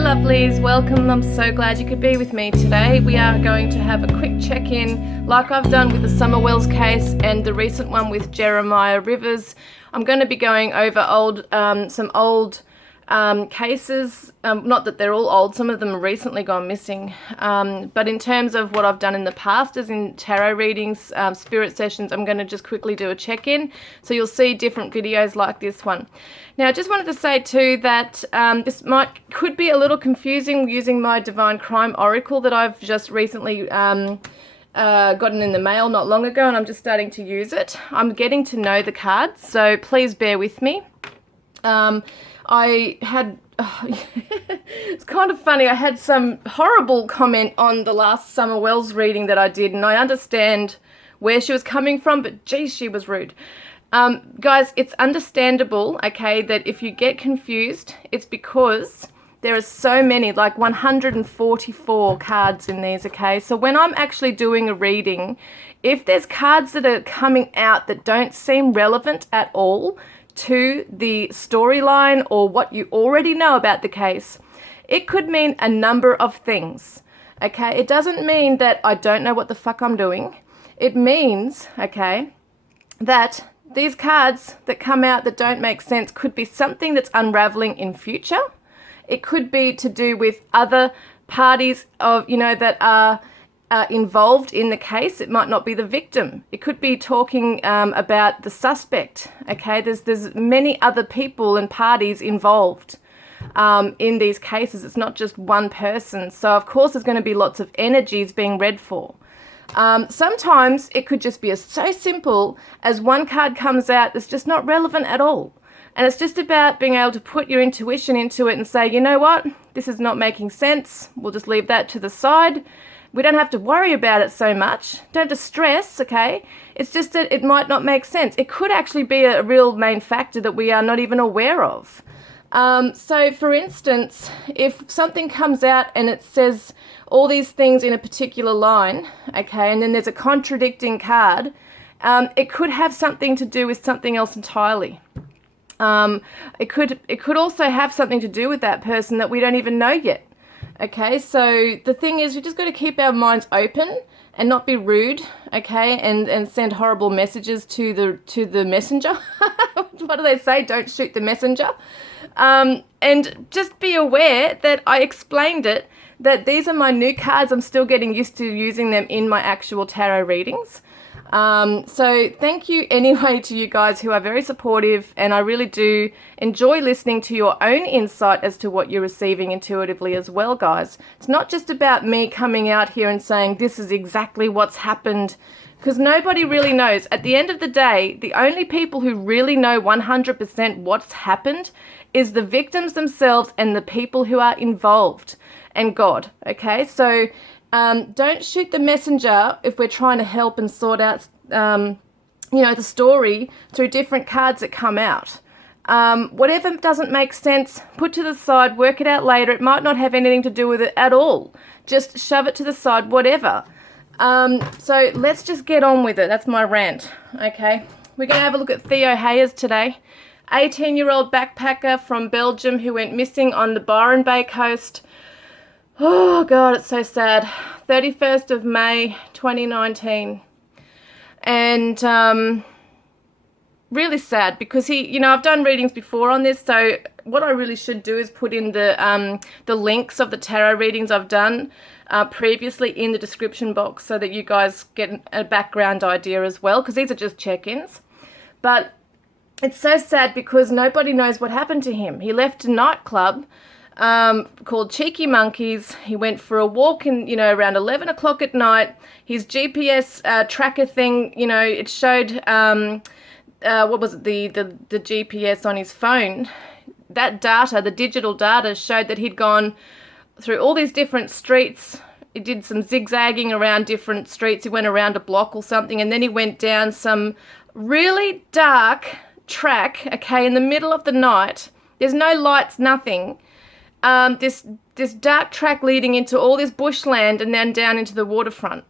lovelies, welcome. I'm so glad you could be with me today. We are going to have a quick check-in like I've done with the Summerwells case and the recent one with Jeremiah Rivers. I'm going to be going over some old cases, not that they're all old, some of them have recently gone missing, but in terms of what I've done in the past, as in tarot readings, spirit sessions, I'm going to just quickly do a check-in, so you'll see different videos like this one. Now, I just wanted to say too that this could be a little confusing using my Divine Crime Oracle that I've just recently gotten in the mail not long ago, and I'm just starting to use it. I'm getting to know the cards, so please bear with me. It's kind of funny, I had some horrible comment on the last Summerwells reading that I did, and I understand where she was coming from, but geez, she was rude. Guys, it's understandable, okay, that if you get confused, it's because there are so many, like 144 cards in these, okay? So when I'm actually doing a reading, if there's cards that are coming out that don't seem relevant at all to the storyline or what you already know about the case, it could mean a number of things, okay? It doesn't mean that I don't know what the fuck I'm doing. It means, okay, that these cards that come out that don't make sense could be something that's unraveling in future. It could be to do with other parties that are involved in the case. It might not be the victim. It could be talking about the suspect. Okay, there's many other people and parties involved in these cases. It's not just one person. So of course there's going to be lots of energies being read for. Sometimes it could just be so simple as one card comes out that's just not relevant at all. And it's just about being able to put your intuition into it and say, you know what, this is not making sense. We'll just leave that to the side. We don't have to worry about it so much. Don't distress, okay? It's just that it might not make sense. It could actually be a real main factor that we are not even aware of. So, for instance, if something comes out and it says all these things in a particular line, okay, and then there's a contradicting card, it could have something to do with something else entirely. It could also have something to do with that person that we don't even know yet. Okay, so the thing is, we just got to keep our minds open and not be rude, okay, and send horrible messages to the messenger. What do they say? Don't shoot the messenger. And just be aware that I explained it, that these are my new cards. I'm still getting used to using them in my actual tarot readings. So thank you anyway to you guys who are very supportive, and I really do enjoy listening to your own insight as to what you're receiving intuitively as well, guys. It's not just about me coming out here and saying this is exactly what's happened, because nobody really knows. At the end of the day, the only people who really know 100% what's happened is the victims themselves and the people who are involved, and God, okay? So don't shoot the messenger if we're trying to help and sort out, the story through different cards that come out. Whatever doesn't make sense, put to the side, work it out later. It might not have anything to do with it at all. Just shove it to the side, whatever. So let's just get on with it. That's my rant, okay? We're going to have a look at Theo HAYEZ today. 18-year-old backpacker from Belgium who went missing on the Byron Bay coast. Oh, God, it's so sad. 31st of May, 2019. And really sad because I've done readings before on this, so what I really should do is put in the links of the tarot readings I've done previously in the description box so that you guys get a background idea as well, because these are just check-ins. But it's so sad because nobody knows what happened to him. He left a nightclub called Cheeky Monkeys. He went for a walk in, around 11 o'clock at night. His GPS tracker thing, it showed, what was it, the GPS on his phone. That data, the digital data, showed that he'd gone through all these different streets. He did some zigzagging around different streets. He went around a block or something, and then he went down some really dark track, okay, in the middle of the night. There's no lights, nothing. This dark track leading into all this bushland and then down into the waterfront.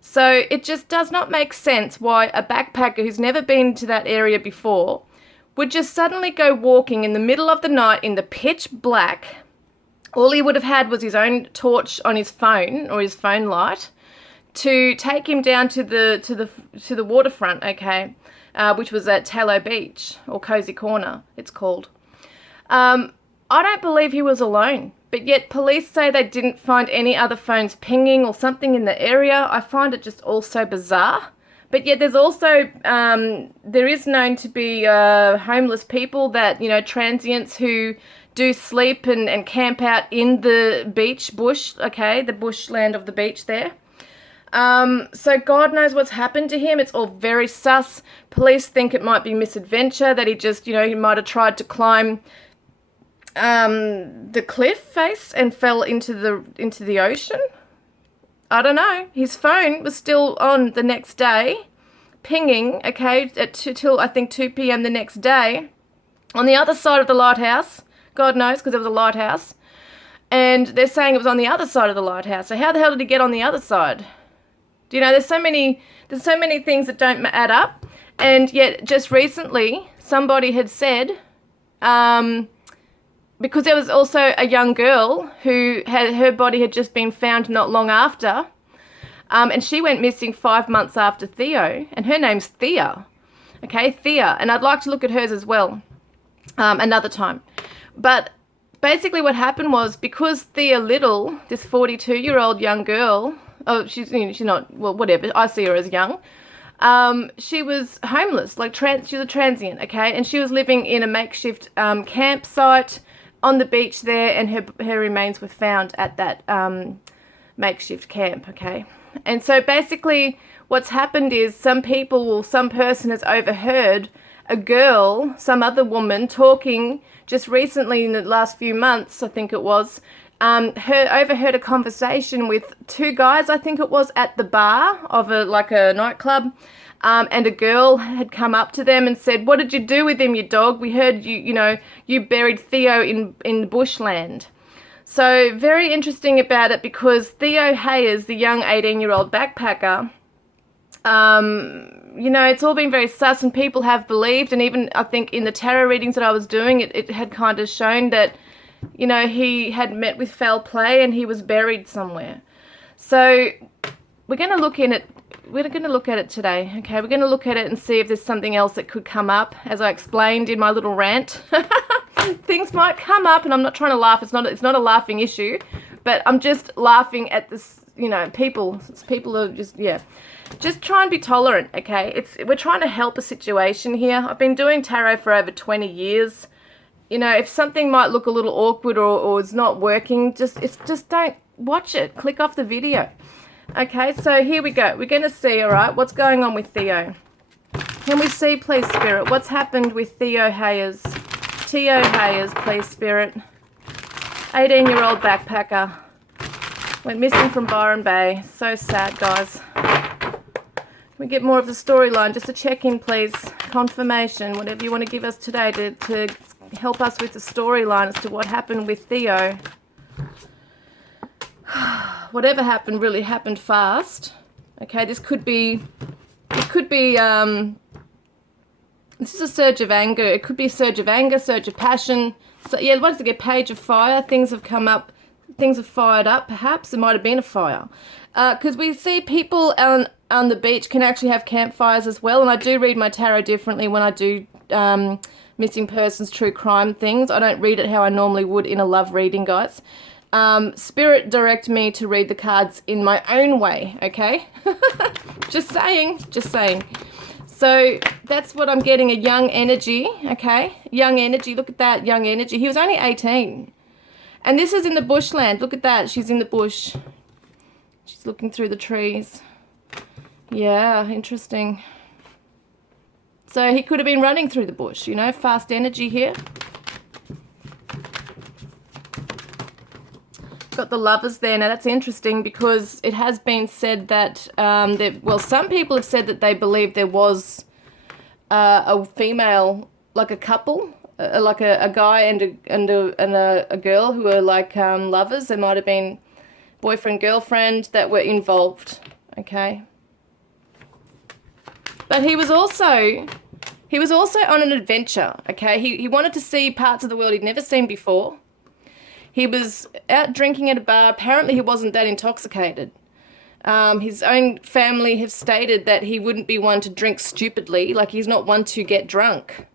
So it just does not make sense why a backpacker who's never been to that area before would just suddenly go walking in the middle of the night in the pitch black All he would have had was his own torch on his phone, or his phone light, to take him down to the waterfront, okay, which was at Tallow Beach, or Cozy Corner, it's called. I don't believe he was alone, but yet police say they didn't find any other phones pinging or something in the area. I find it just all so bizarre. But yet there's also, there is known to be homeless people that, you know, transients who do sleep and camp out in the bush, okay, the bushland of the beach there. So God knows what's happened to him. It's all very sus. Police think it might be misadventure, that he just, you know, he might have tried to climb the cliff face and fell into the ocean. I don't know. His phone was still on the next day, pinging, okay, till I think 2 p.m. the next day, on the other side of the lighthouse. God knows, because it was a lighthouse. And they're saying it was on the other side of the lighthouse. So how the hell did he get on the other side? Do you know, there's so many things that don't add up. And yet just recently somebody had said, because there was also a young girl who her body had just been found not long after, and she went missing 5 months after Theo, and her name's Thea. Okay, Thea, and I'd like to look at hers as well another time. But basically what happened was, because Thea Little, this 42-year-old young girl, oh, she's not, well, whatever, I see her as young, she was homeless, like she was a transient, okay, and she was living in a makeshift campsite on the beach there, and her remains were found at that makeshift camp, okay. And so basically what's happened is some person has overheard a girl, some other woman, talking just recently in the last few months, I think it was, overheard a conversation with two guys, I think it was, at the bar of a nightclub, and a girl had come up to them and said, "What did you do with him, you dog? We heard you buried Theo in bushland." So very interesting about it, because Theo HAYEZ, the young 18-year-old backpacker, it's all been very sus, and people have believed, and even I think in the tarot readings that I was doing, it had kind of shown that, he had met with foul play and he was buried somewhere. So we're going to look at it today, okay? We're going to look at it and see if there's something else that could come up. As I explained in my little rant, things might come up, and I'm not trying to laugh. It's not a laughing issue, but I'm just laughing at this, people are just try and be tolerant, okay? We're trying to help a situation here. I've been doing tarot for over 20 years. If something might look a little awkward or is not working, just don't watch it. Click off the video. Okay, so here we go. We're going to see, all right, what's going on with Theo. Can we see, please, Spirit, what's happened with Theo HAYEZ? Theo HAYEZ, please, Spirit. 18-year-old backpacker. Went missing from Byron Bay. So sad, guys. We get more of the storyline. Just a check-in, please. Confirmation, whatever you want to give us today to help us with the storyline as to what happened with Theo. Whatever happened really happened fast. Okay, this is a surge of anger. It could be a surge of anger, surge of passion. So yeah, once again, page of fire. Things have come up. Things have fired up. Perhaps it might have been a fire. Because we see people on the beach can actually have campfires as well. And I do read my tarot differently when I do missing persons, true crime things. I don't read it how I normally would in a love reading, guys. Spirit direct me to read the cards in my own way, okay? Just saying. So that's what I'm getting, a young energy, okay? Young energy, look at that, young energy. He was only 18. And this is in the bushland. Look at that, she's in the bush. She's looking through the trees. Yeah, interesting. So he could have been running through the bush, fast energy here. Got the Lovers there. Now that's interesting, because it has been said that, some people have said that they believe there was a female, like a couple, like a guy and a girl who were like lovers. There might have been boyfriend, girlfriend that were involved, okay? But he was also on an adventure, okay? He wanted to see parts of the world he'd never seen before. He was out drinking at a bar. Apparently he wasn't that intoxicated. His own family have stated that he wouldn't be one to drink stupidly, like he's not one to get drunk.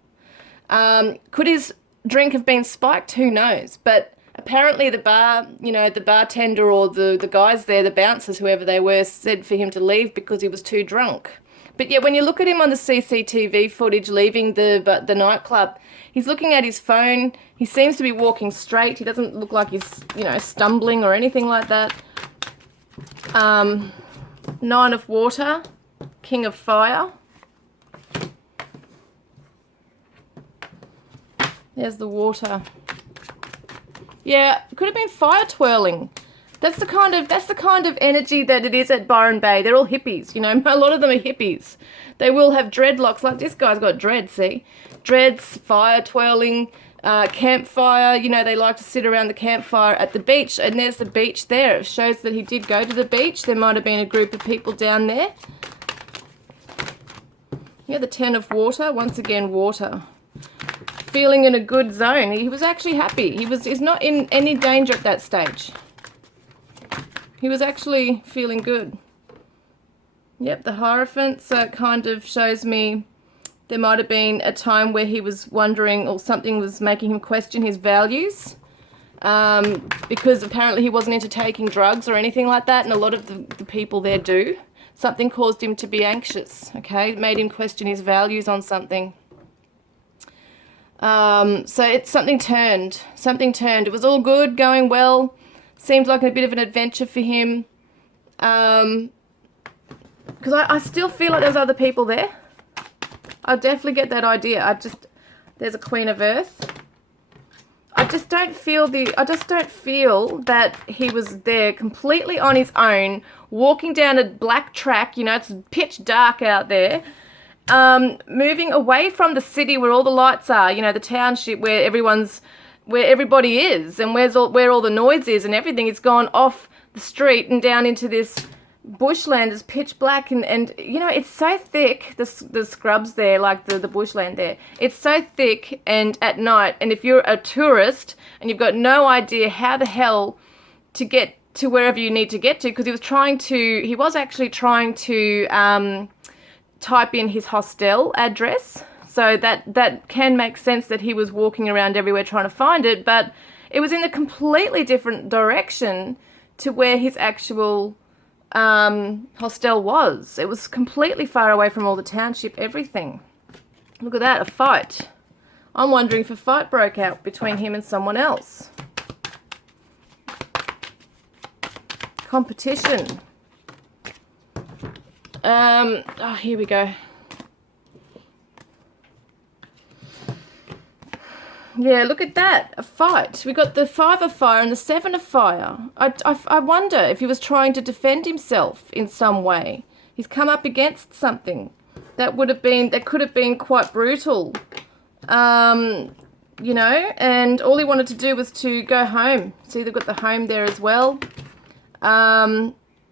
Could his drink have been spiked? Who knows? But apparently the bar, you know, the bartender or the guys there, the bouncers, whoever they were, said for him to leave because he was too drunk. But yeah, when you look at him on the CCTV footage leaving the nightclub, he's looking at his phone. He seems to be walking straight. He doesn't look like he's, you know, stumbling or anything like that. Nine of Water, King of Fire. There's the water. Yeah, it could have been fire twirling. That's the kind of energy that it is at Byron Bay. They're all hippies, you know. A lot of them are hippies. They will have dreadlocks. Like this guy's got dreads, see? Dreads, fire twirling, campfire. You know, they like to sit around the campfire at the beach. And there's the beach there. It shows that he did go to the beach. There might have been a group of people down there. Yeah, the Ten of Water. Once again, water. Feeling in a good zone. He was actually happy. He's not in any danger at that stage. He was actually feeling good. Yep, the Hierophant. So it kind of shows me there might have been a time where he was wondering, or something was making him question his values. Because apparently he wasn't into taking drugs or anything like that, and a lot of the people there do. Something caused him to be anxious, okay? It made him question his values on something. So it's something turned. Something turned. It was all good, going well. Seemed like a bit of an adventure for him. Because I still feel like there's other people there. I definitely get that idea. There's a Queen of Earth. I just don't feel that he was there completely on his own, walking down a black track, you know, it's pitch dark out there. Moving away from the city where all the lights are, you know, the township where everybody is and where all the noise is and everything. It's gone off the street and down into this bushland. It's pitch black and you know, it's so thick, the scrubs there, like the bushland there. It's so thick and at night, and if you're a tourist and you've got no idea how the hell to get to wherever you need to get to, because he was actually trying to type in his hostel address, so that can make sense that he was walking around everywhere trying to find it, but it was in a completely different direction to where his actual hostel was. It was completely far away from all the township, everything. Look at that, a fight. I'm wondering if a fight broke out between him and someone else. Competition. Here we go. Yeah, look at that, a fight. We got the Five of Fire and the Seven of Fire. I wonder if he was trying to defend himself in some way. He's come up against something that could have been quite brutal. You know, and all he wanted to do was to go home. See, they've got the home there as well.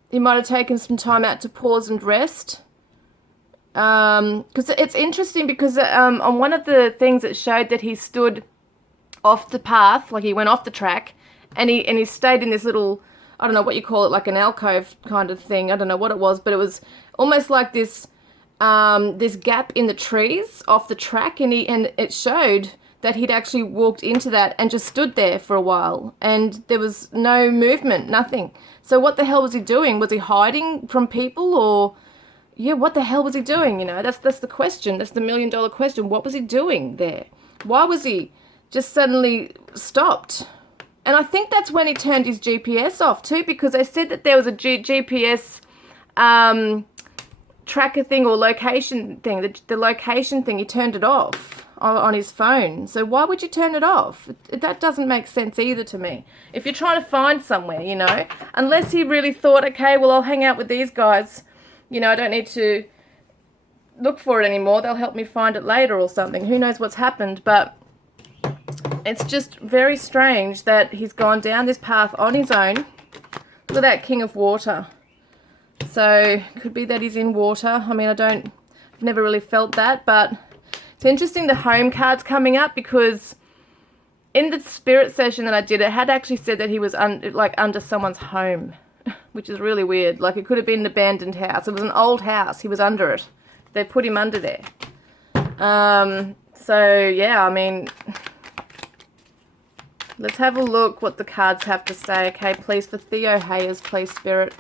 He might have taken some time out to pause and rest. Because it's interesting because on one of the things it showed that he stood off the path, like he went off the track, and he stayed in this little, I don't know what you call it, like an alcove kind of thing. I don't know what it was, but it was almost like this gap in the trees off the track, and it showed that he'd actually walked into that and just stood there for a while, and there was no movement, nothing. So what the hell was he doing? Was he hiding from people, or yeah, what the hell was he doing? You know, that's the question. That's the $1 million question. What was he doing there? Why was he just suddenly stopped? And I think that's when he turned his GPS off too, because they said that there was a GPS tracker thing or location thing. The location thing, he turned it off on his phone. So why would you turn it off? That doesn't make sense either to me. If you're trying to find somewhere, you know, unless he really thought, okay, well, I'll hang out with these guys. You know, I don't need to look for it anymore. They'll help me find it later or something. Who knows what's happened, but it's just very strange that he's gone down this path on his own. Look at that King of Water. So, could be that he's in water. I mean, I've never really felt that, but it's interesting the home card's coming up because in the spirit session that I did, it had actually said that he was under someone's home, which is really weird. Like, it could have been an abandoned house. It was an old house. He was under it. They put him under there. So yeah, I mean, let's have a look what the cards have to say. Okay, please, for Theo HAYEZ, please, Spirit.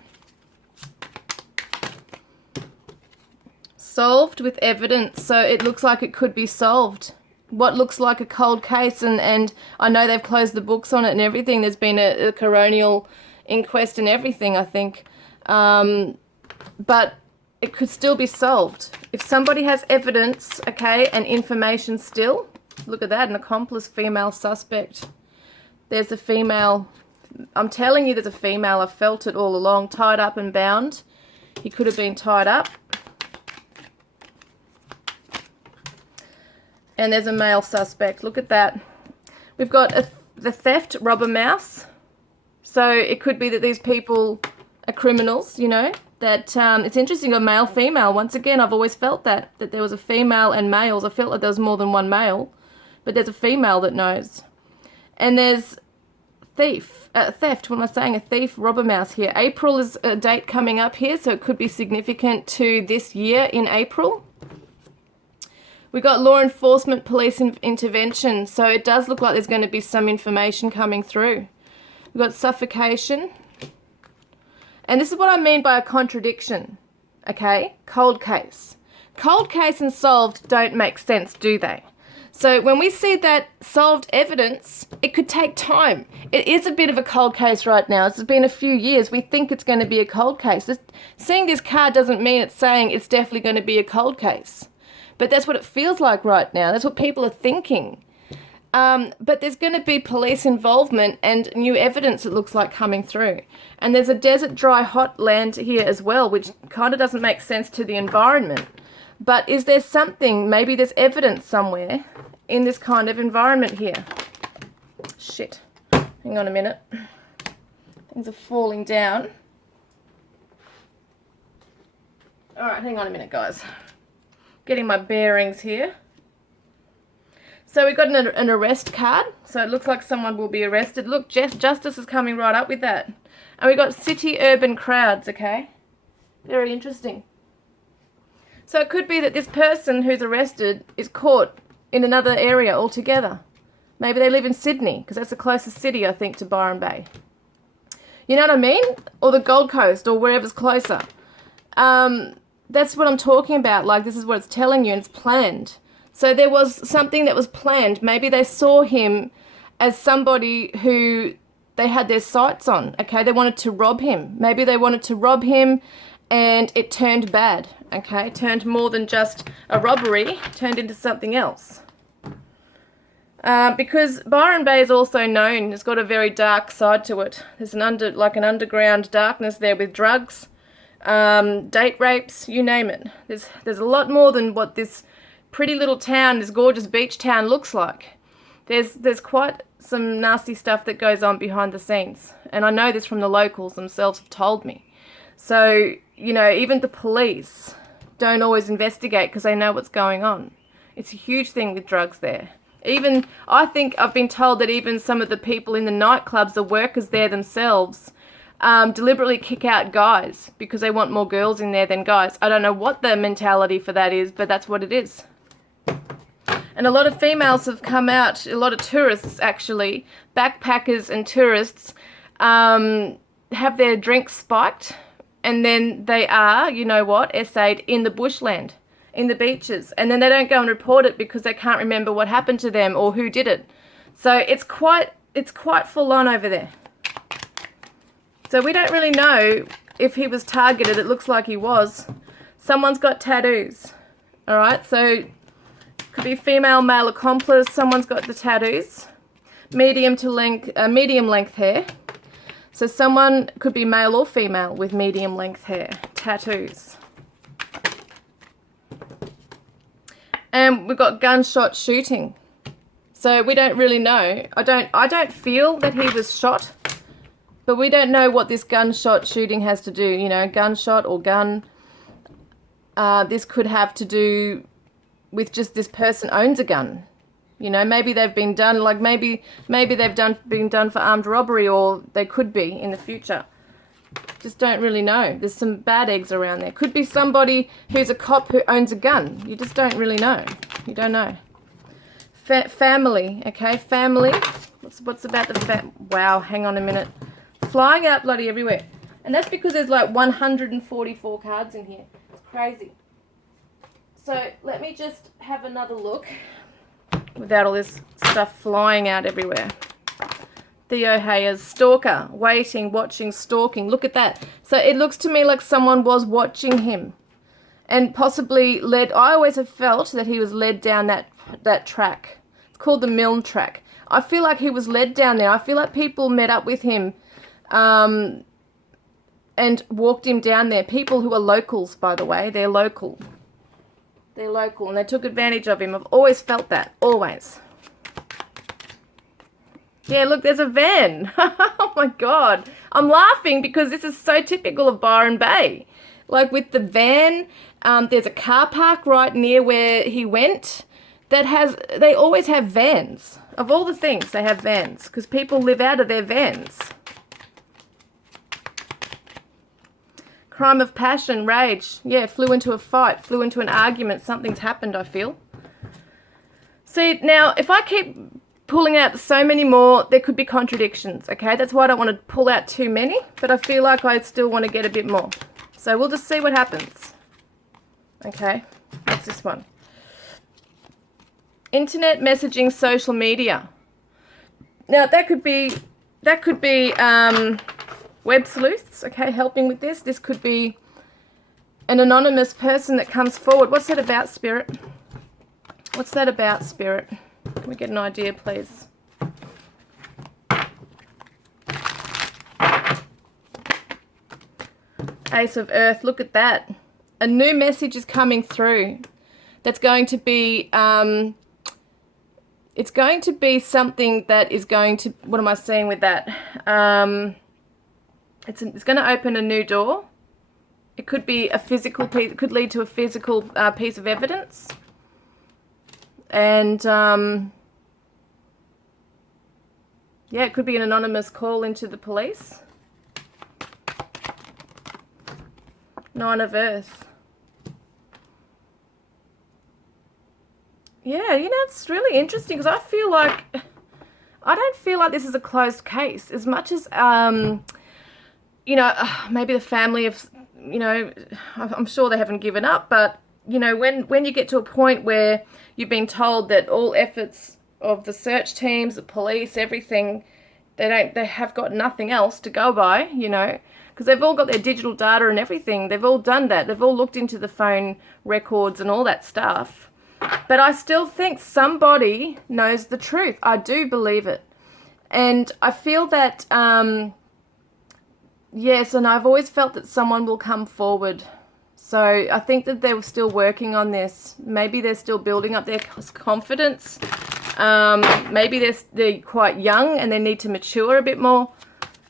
Solved with evidence. So it looks like it could be solved. What looks like a cold case, and I know they've closed the books on it and everything. There's been a coronial inquest and everything, I think. But it could still be solved. If somebody has evidence, okay, and information still, look at that, an accomplice female suspect. There's a female, I'm telling you there's a female, I've felt it all along, tied up and bound. He could have been tied up. And there's a male suspect, look at that. We've got the theft, robber mouse. So it could be that these people are criminals, you know. That it's interesting, a male, female. Once again, I've always felt that there was a female and males. I felt like there was more than one male, but there's a female that knows. And there's theft. What am I saying? A thief, robber mouse here. April is a date coming up here, so it could be significant to this year in April. We got law enforcement, police intervention. So it does look like there's going to be some information coming through. We've got suffocation. And this is what I mean by a contradiction, okay? Cold case. Cold case and solved don't make sense, do they? So when we see that solved evidence, it could take time. It is a bit of a cold case right now. It's been a few years. We think it's going to be a cold case. Seeing this card doesn't mean it's saying it's definitely going to be a cold case. But that's what it feels like right now. That's what people are thinking. But there's going to be police involvement and new evidence, it looks like, coming through. And there's a desert, dry, hot land here as well, which kind of doesn't make sense to the environment. But is there something, maybe there's evidence somewhere in this kind of environment here? Shit. Hang on a minute. Things are falling down. All right, hang on a minute, guys. Getting my bearings here. So we've got an arrest card. So it looks like someone will be arrested. Look, justice is coming right up with that. And we've got city, urban crowds, okay? Very interesting. So it could be that this person who's arrested is caught in another area altogether. Maybe they live in Sydney, because that's the closest city, I think, to Byron Bay. You know what I mean? Or the Gold Coast, or wherever's closer. That's what I'm talking about. Like, this is what it's telling you, and it's planned. So there was something that was planned. Maybe they saw him as somebody who they had their sights on. Okay, they wanted to rob him. Maybe they wanted to rob him and it turned bad. Okay, it turned more than just a robbery, turned into something else. Because Byron Bay is also known, it's got a very dark side to it. There's an underground darkness there with drugs, date rapes, you name it. There's a lot more than what this pretty little town, this gorgeous beach town looks like. There's quite some nasty stuff that goes on behind the scenes. And I know this from the locals themselves have told me. So, you know, even the police don't always investigate because they know what's going on. It's a huge thing with drugs there. Even, I think I've been told that even some of the people in the nightclubs, the workers there themselves, deliberately kick out guys because they want more girls in there than guys. I don't know what the mentality for that is, but that's what it is. And a lot of females have come out, a lot of tourists actually, backpackers and tourists, have their drinks spiked, and then they are, you know what, essayed in the bushland, in the beaches, and then they don't go and report it because they can't remember what happened to them or who did it. So it's quite full on over there. So we don't really know if he was targeted. It looks like he was. Someone's got tattoos. All right, so could be female, male accomplice. Someone's got the tattoos. Medium length hair. So someone could be male or female with medium length hair. Tattoos. And we've got gunshot shooting. So we don't really know. I don't feel that he was shot. But we don't know what this gunshot shooting has to do. You know, gunshot or gun. This could have to do with just this person owns a gun. You know, maybe they've been done, like maybe they've been done for armed robbery, or they could be in the future. Just don't really know. There's some bad eggs around there. Could be somebody who's a cop who owns a gun. You just don't really know. You don't know. Family, okay? Family. What's about the wow, hang on a minute. Flying out bloody everywhere. And that's because there's like 144 cards in here. It's crazy. So let me just have another look without all this stuff flying out everywhere. Theo HAYEZ, stalker, waiting, watching, stalking. Look at that. So it looks to me like someone was watching him and possibly led. I always have felt that he was led down that track. It's called the Milne track. I feel like he was led down there. I feel like people met up with him and walked him down there. People who are locals, by the way. They're local. They're local, and they took advantage of him. I've always felt that. Always. Yeah, look, there's a van. Oh, my God. I'm laughing because this is so typical of Byron Bay. Like with the van, there's a car park right near where he went they always have vans. Of all the things, they have vans because people live out of their vans. Crime of passion, rage. Yeah, flew into a fight, flew into an argument. Something's happened, I feel. See, now, if I keep pulling out so many more, there could be contradictions, okay? That's why I don't want to pull out too many, but I feel like I still want to get a bit more. So we'll just see what happens. Okay, what's this one? Internet messaging, social media. Now, that could be web sleuths, okay, helping with this. This could be an anonymous person that comes forward. What's that about, Spirit? What's that about, Spirit? Can we get an idea, please? Ace of Earth, look at that. A new message is coming through. That's going to be, it's going to be something that is going to, what am I saying with that? It's going to open a new door. It could be a physical piece, it could lead to a physical piece of evidence. And, yeah, it could be an anonymous call into the police. Nine of Earth. Yeah, you know, it's really interesting because I don't feel like this is a closed case as much as, you know, maybe the family of, you know, I'm sure they haven't given up, but, you know, when you get to a point where you've been told that all efforts of the search teams, the police, everything, they have got nothing else to go by, you know, because they've all got their digital data and everything. They've all done that. They've all looked into the phone records and all that stuff. But I still think somebody knows the truth. I do believe it. And I feel that, yes, and I've always felt that someone will come forward. So I think that they're still working on this. Maybe they're still building up their confidence. Maybe they're quite young and they need to mature a bit more,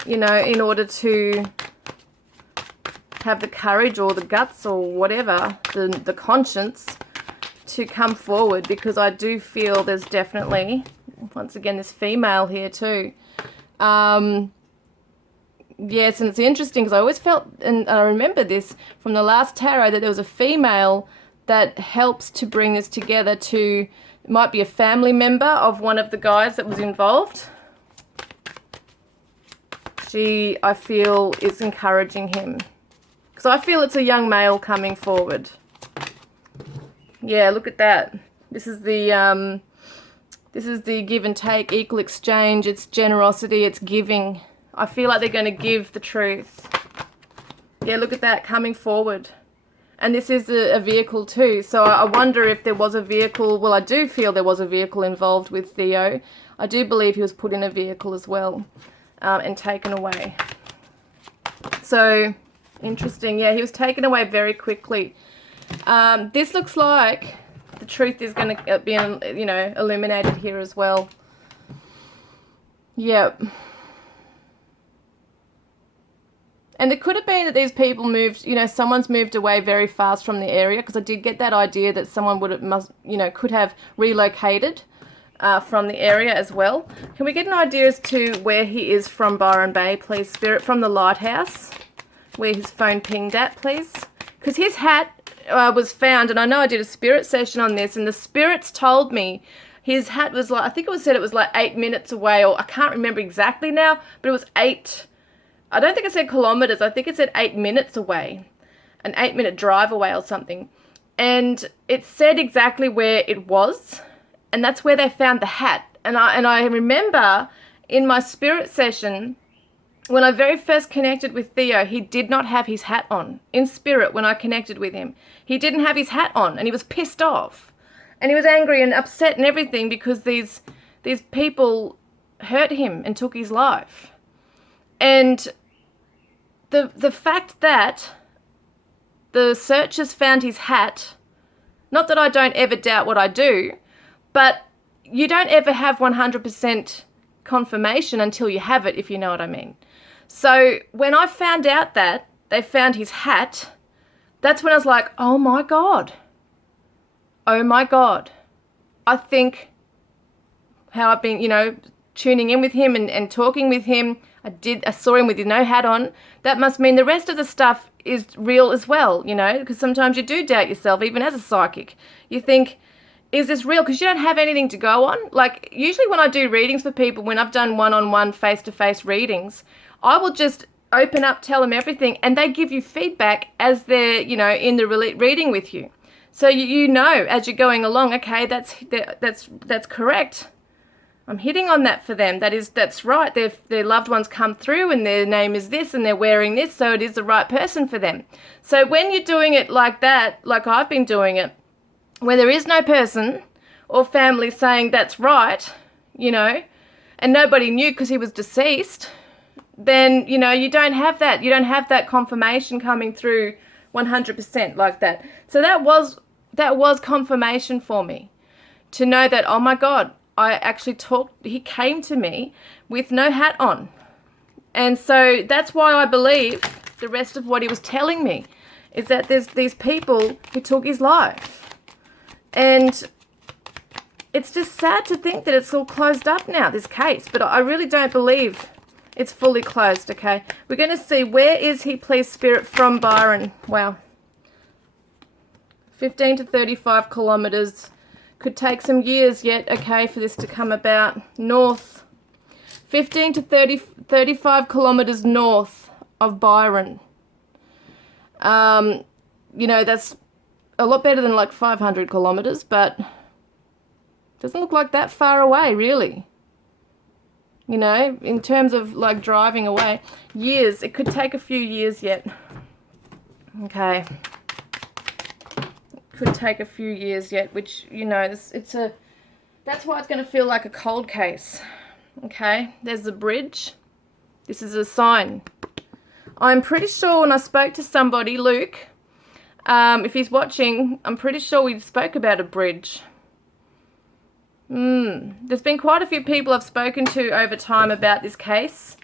you know, in order to have the courage or the guts or whatever, the conscience to come forward, because I do feel there's definitely, once again, this female here too. Yes, and it's interesting because I always felt, and I remember this from the last tarot, that there was a female that helps to bring this together to, it might be a family member of one of the guys that was involved. She, I feel, is encouraging him. Because I feel it's a young male coming forward. Yeah, look at that. This is the give and take, equal exchange. It's generosity. It's giving. I feel like they're going to give the truth. Yeah, look at that, coming forward. And this is a vehicle too. So I wonder if there was a vehicle. Well, I do feel there was a vehicle involved with Theo. I do believe he was put in a vehicle as well and taken away. So interesting. Yeah, he was taken away very quickly. This looks like the truth is going to be, you know, illuminated here as well. Yep. And it could have been that these people moved, you know, someone's moved away very fast from the area, because I did get that idea that someone could have relocated from the area as well. Can we get an idea as to where he is from Byron Bay, please? Spirit, from the lighthouse, where his phone pinged at, please. Because his hat was found, and I know I did a spirit session on this, and the spirits told me his hat was like, I think it was said it was like 8 minutes away, or I can't remember exactly now, but it was 8, I don't think it said kilometers, I think it said 8 minutes away, an 8-minute drive away or something. And it said exactly where it was, and that's where they found the hat. And I remember in my spirit session, when I very first connected with Theo, he did not have his hat on. In spirit, when I connected with him, he didn't have his hat on, and he was pissed off. And he was angry and upset and everything because these people hurt him and took his life. And the fact that the searchers found his hat, not that I don't ever doubt what I do, but you don't ever have 100% confirmation until you have it, if you know what I mean. So when I found out that they found his hat, that's when I was like, oh my God. Oh my God. I think how I've been, tuning in with him and talking with him. I saw him with no hat on. That must mean the rest of the stuff is real as well, because sometimes you do doubt yourself, even as a psychic. You think, is this real? Because you don't have anything to go on. Like, usually when I do readings for people, when I've done one-on-one, face-to-face readings, I will just open up, tell them everything, and they give you feedback as they're, in the reading with you. So you know as you're going along, okay, that's correct. I'm hitting on that for them. That's right. Their loved ones come through and their name is this and they're wearing this, so it is the right person for them. So when you're doing it like that, like I've been doing it, where there is no person or family saying that's right, and nobody knew because he was deceased, then, you don't have that. You don't have that confirmation coming through 100% like that. So that was confirmation for me to know that, oh my God, I actually he came to me with no hat on. And so that's why I believe the rest of what he was telling me is that there's these people who took his life. And it's just sad to think that it's all closed up now, this case, but I really don't believe it's fully closed, okay? We're going to see, where is he, please, Spirit, from Byron? Wow. 15 to 35 kilometres. Could take some years yet, okay, for this to come about. North. 15 to 35 kilometres north of Byron. That's a lot better than like 500 kilometres, but doesn't look like that far away, really. In terms of like driving away. Years. It could take a few years yet. Okay. Could take a few years yet, which, that's why it's going to feel like a cold case. Okay, there's the bridge. This is a sign. I'm pretty sure when I spoke to somebody, Luke, if he's watching, I'm pretty sure we spoke about a bridge. There's been quite a few people I've spoken to over time about this case,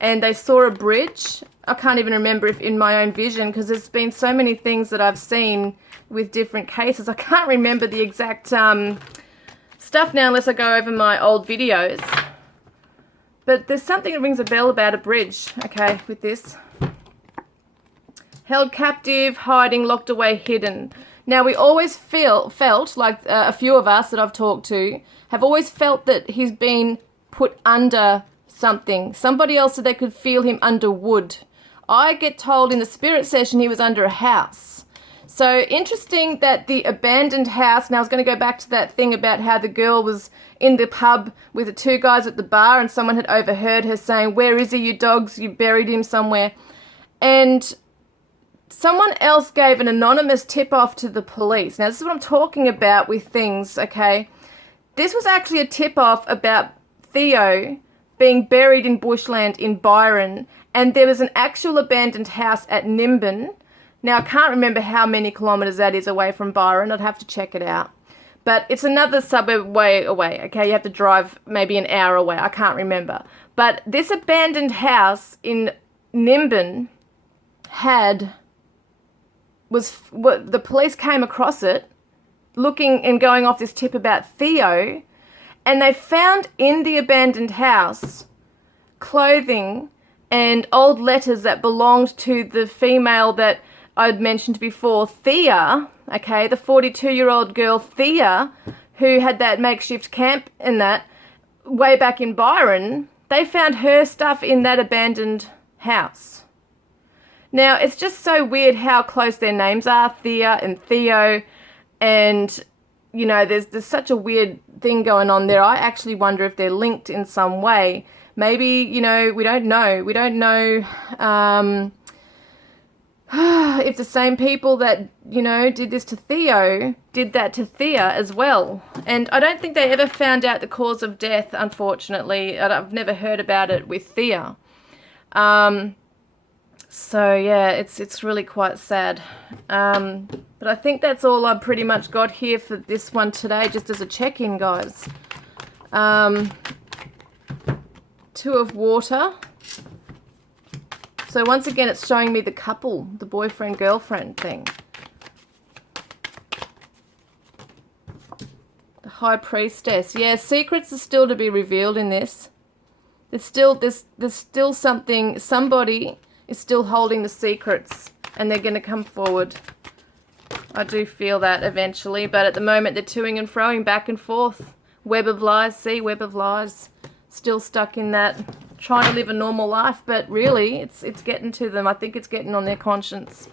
and they saw a bridge. I can't even remember if in my own vision, because there's been so many things that I've seen with different cases. I can't remember the exact stuff now unless I go over my old videos. But there's something that rings a bell about a bridge, okay, with this. Held captive, hiding, locked away, hidden. Now, we always felt, like a few of us that I've talked to, have always felt that he's been put under something. Somebody else said they could feel him under wood. I get told in the spirit session he was under a house. So interesting that the abandoned house, now I was going to go back to that thing about how the girl was in the pub with the two guys at the bar and someone had overheard her saying, "Where is he, you dogs? You buried him somewhere." And someone else gave an anonymous tip-off to the police. Now, this is what I'm talking about with things, okay? This was actually a tip-off about Theo being buried in bushland in Byron, and there was an actual abandoned house at Nimbin. Now, I can't remember how many kilometres that is away from Byron. I'd have to check it out. But it's another suburb way away, okay? You have to drive maybe an hour away. I can't remember. But this abandoned house in Nimbin the police came across it, looking and going off this tip about Theo, And they found in the abandoned house clothing and old letters that belonged to the female that I'd mentioned before, Thea, okay, the 42-year-old girl Thea, who had that makeshift camp and that way back in Byron. They found her stuff in that abandoned house. Now, it's just so weird how close their names are, Thea and Theo, and, you know, there's such a weird thing going on there. I actually wonder if they're linked in some way. Maybe, you know, we don't know. We don't know if the same people that, you know, did this to Theo did that to Thea as well. And I don't think they ever found out the cause of death, unfortunately. I've never heard about it with Thea. So yeah, it's really quite sad. But I think that's all I've pretty much got here for this one today, just as a check-in, guys. Two of water. So once again, it's showing me the couple, the boyfriend-girlfriend thing. The High Priestess. Yeah, secrets are still to be revealed in this. There's still something, somebody is still holding the secrets, and they're going to come forward. I do feel that eventually, but at the moment they're toing and froing back and forth. Web of lies, see, web of lies. Still stuck in that, trying to live a normal life, but really it's getting to them. I think it's getting on their conscience.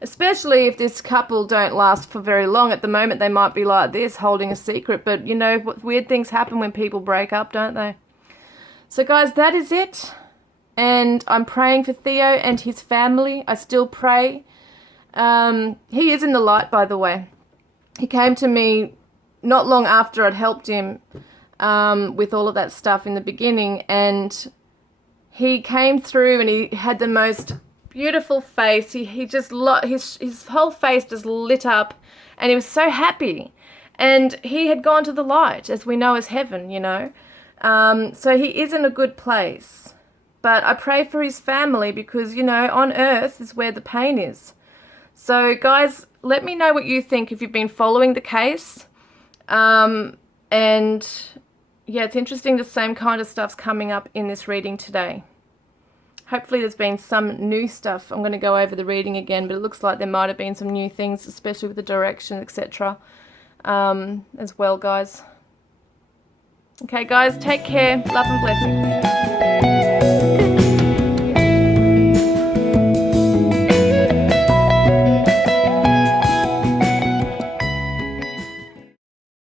Especially if this couple don't last for very long. At the moment they might be like this, holding a secret, but you know, weird things happen when people break up, don't they? So guys, that is it. And I'm praying for Theo and his family. I still pray. He is in the light, by the way. He came to me not long after I'd helped him with all of that stuff in the beginning, and he came through and he had the most beautiful face. He just his whole face just lit up, and he was so happy. And he had gone to the light, as we know as heaven, you know. So he is in a good place. But I pray for his family because, you know, on earth is where the pain is. So, guys, let me know what you think if you've been following the case. And, yeah, it's interesting the same kind of stuff's coming up in this reading today. Hopefully there's been some new stuff. I'm going to go over the reading again, but it looks like there might have been some new things, especially with the direction, etc. As well, guys. Okay, guys, take care. Love and blessings.